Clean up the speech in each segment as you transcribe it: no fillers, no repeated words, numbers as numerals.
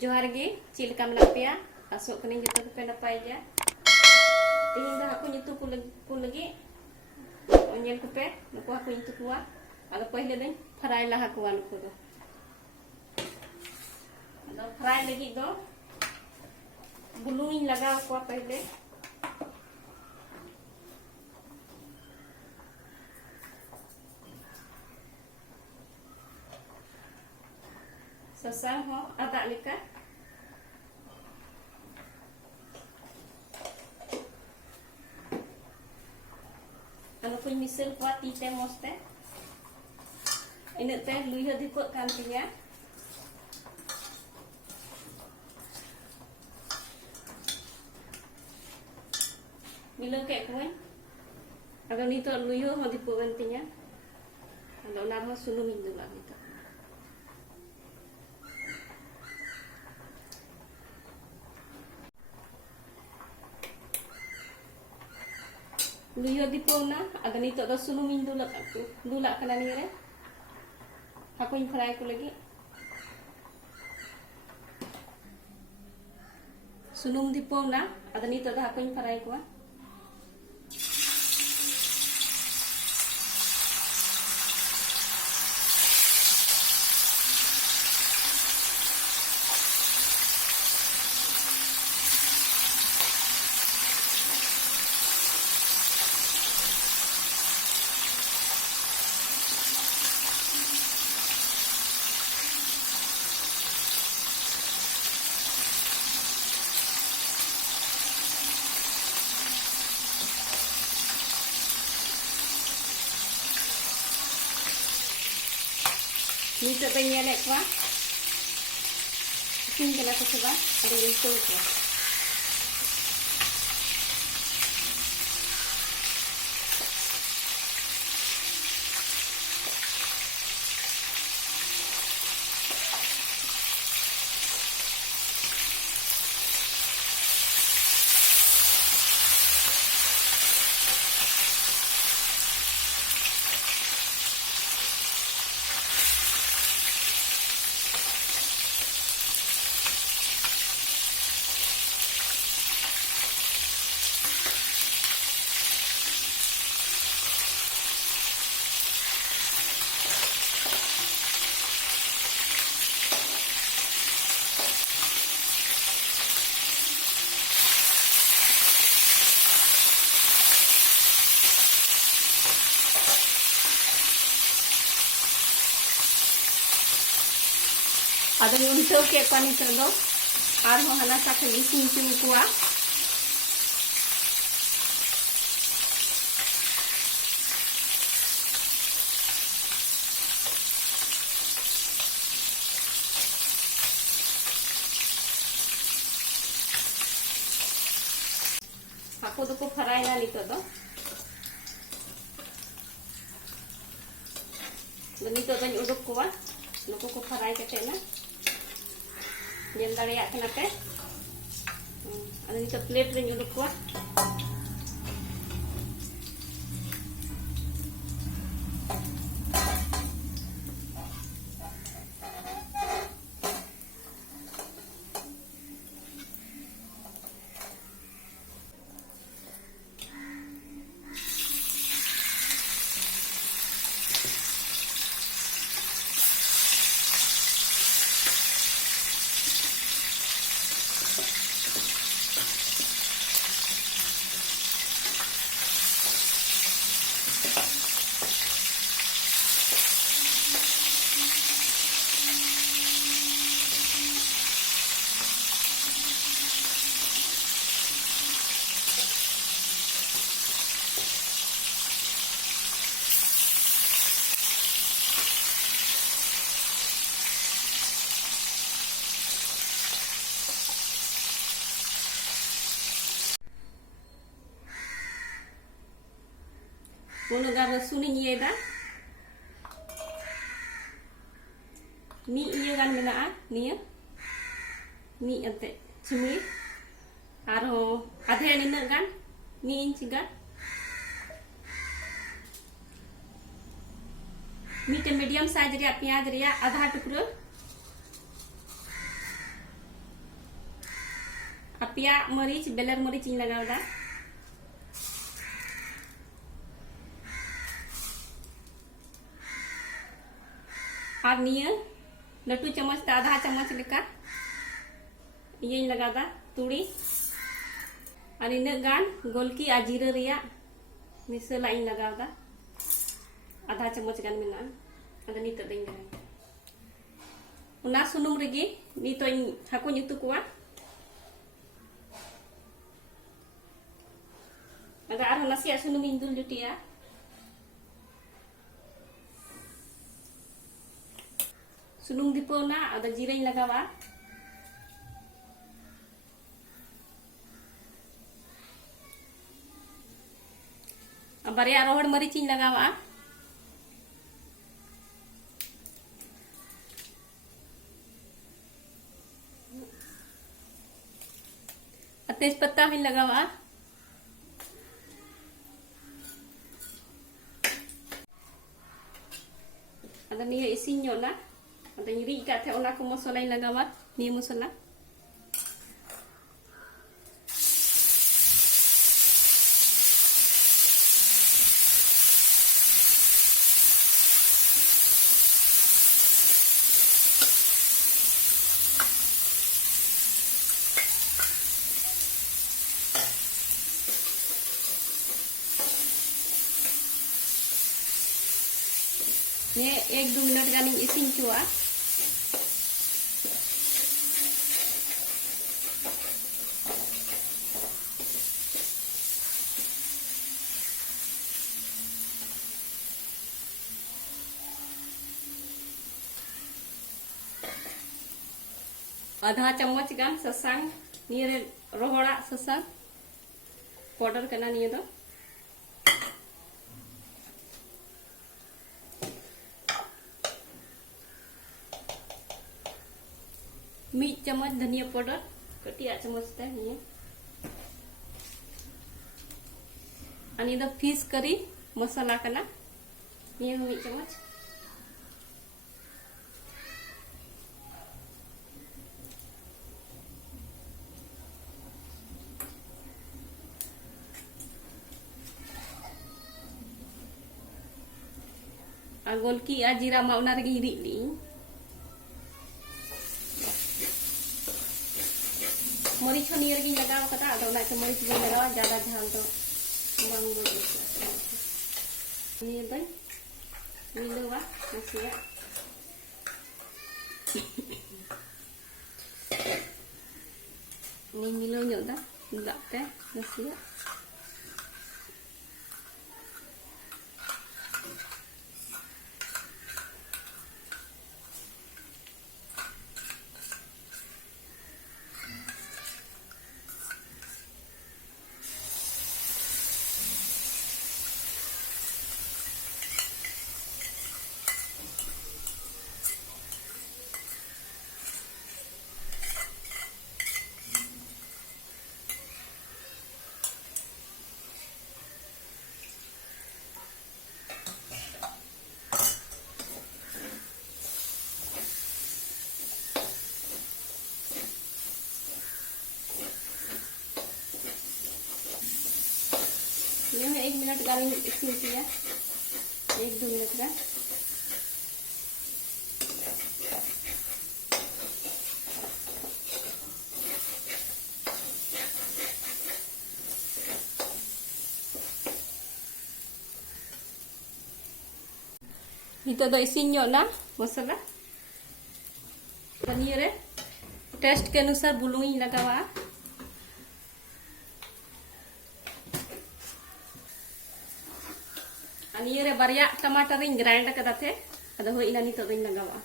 जोहार गे चिलका मेना पेया आसो कनी जतो पे नपाय गया तेहिं दा हाकु nyutu ku lagi nyel ku pe nuku haku nyutu kuwa ado paहिले den fry laha kuwa nuku do ado fry lagi do bulung lagaw kuwa paहिले sasang ho ada lika ano ko misel kuat tite moste ini teh luiho diput kantinya milo kayak kue agar nito luiho ho diput kantinya kalau narho sunu minggu lah nito luyo di pona aga nito do sulumin dulak kana ni re aku yang fry ko lagi sunum di pona aga nito do aku yang fry ko nito ba nyelek kwa sing kala ko ba ada yung ko ada untuk ke pani terdo arho hana sakhe isin kuwa aku do ko fry na nito do nito do uduk kuwa nuku ko fry kate na nyel dareyak kena pe ada nito plate re nyuduk kuwa Bono gar suning yeda mi iya kan menaa nia mi ante cumi aro adhe nina kan mi inci kan mi te medium size ria pyaj ria adha tukro apia meric beler meric ᱤᱧ ᱞᱟᱜᱟᱣ ᱫᱟ আর নিয়ে लटू चम्मच তে आधा चम्मच लेका इयें लगा दा तुड़ी और इन गान गोलकी आ जीरा रिया मिसला इन लगा दा आधा चम्मच गान मेना अदा नित दई गा उना सुनुम रेगी नितो इन हाको नितु कुआ अदा आर नसिया सुनुम इन दुल जुटिया सुनुम दीपोना अदा जीरा इन लगावा बारिया रोहड़ मरीच इन लगावा तेज पत्ता भी लगावा अदा निया इसिन ᱧᱚᱜ अदा ᱧᱤᱨᱤ ᱠᱟᱛᱮ ᱚᱱᱟ ᱠᱚ ᱢᱚᱥᱞᱟᱧ ᱞᱟᱜᱟᱣᱟ ᱱᱤᱭᱟᱹ मसला ये 1-2 मिनट गानी इसिन चुआ आधा चम्मच गान ससांग निये रोहड़ा ससांग पाउडर करना निये दो मीट चम्मच धनिया पाउडर कटिया चम्मच ते निये अनि द फिश करी मसाला कना निये मीट चम्मच गोलकी आ जीरा मा उना रेगी हिरी ली मरीच हो नियर गी लगाव कता अदा उना के मरीच गी लगावा ज्यादा झाल तो बांग दो ये दई मिलवा नसिया ni मिलो ᱧᱚᱜ दा दाग ते नसिया ये 1 मिनट गानी इसिन किया 1-2 मिनट का itu do isin ᱧᱚᱜ ना मसाला पनीर रे टेस्ट के अनुसार बुलुंग ᱤᱧ लगावा निये रे बारिया टमाटर इन ग्राइंड कदा थे अदा हो इना नितो दिन लगावा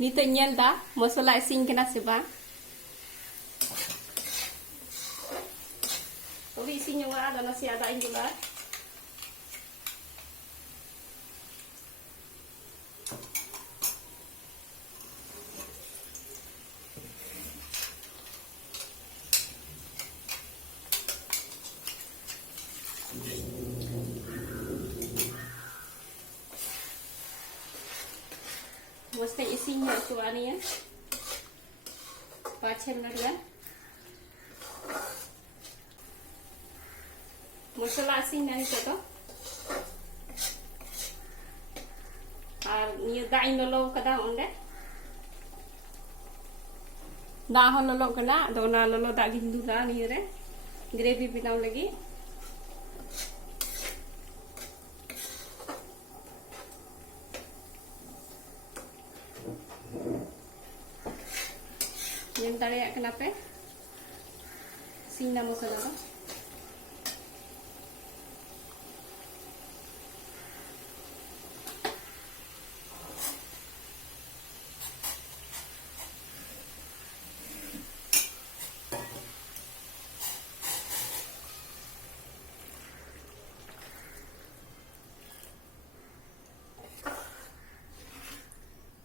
Nito nyel da mosala isin kena seba awi isin nyuga ada nasi ada ingula. Mesti isinya itu anian 5-6 menit kan mosala isinya itu tuh niya daing lolo kada onde da hon lolo kana do na lolo da gindu da niya re gravy binaw lagi yang tadi kenapa sing nama saudara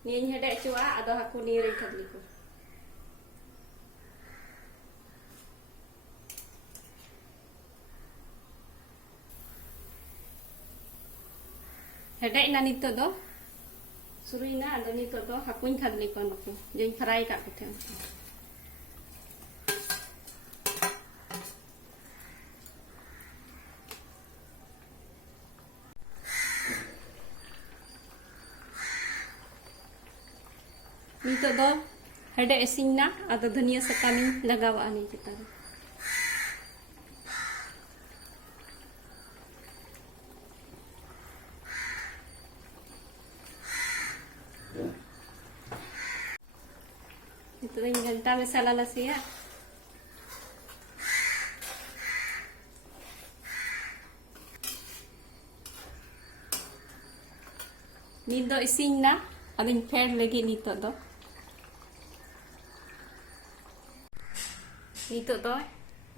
ni hede cua ada aku ni rekat liku hede na nito do suri na ada nito do aku ni khadli kon aku jeng fry ka kuthe nito do hede isin na ada dhania sakam lagawa ani kita itu yang ganta masala nasi ya nito isin na adin fair lagi nito do nito do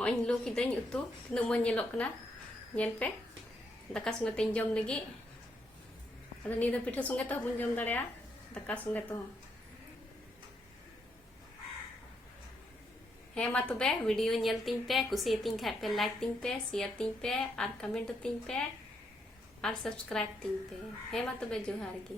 oin lu kita utu tinu mo nyelok kana nyel pe daka sungai tenjom lagi ada nito pitha sungai to bun jom darea daka sungai to हे मा तबे video nail तिन पे कुसी तिन खाए पे like तिन पे शेयर तिन पे और कमेंट तिन पे और सब्सक्राइब तिन पे हे मा तबे जोहार की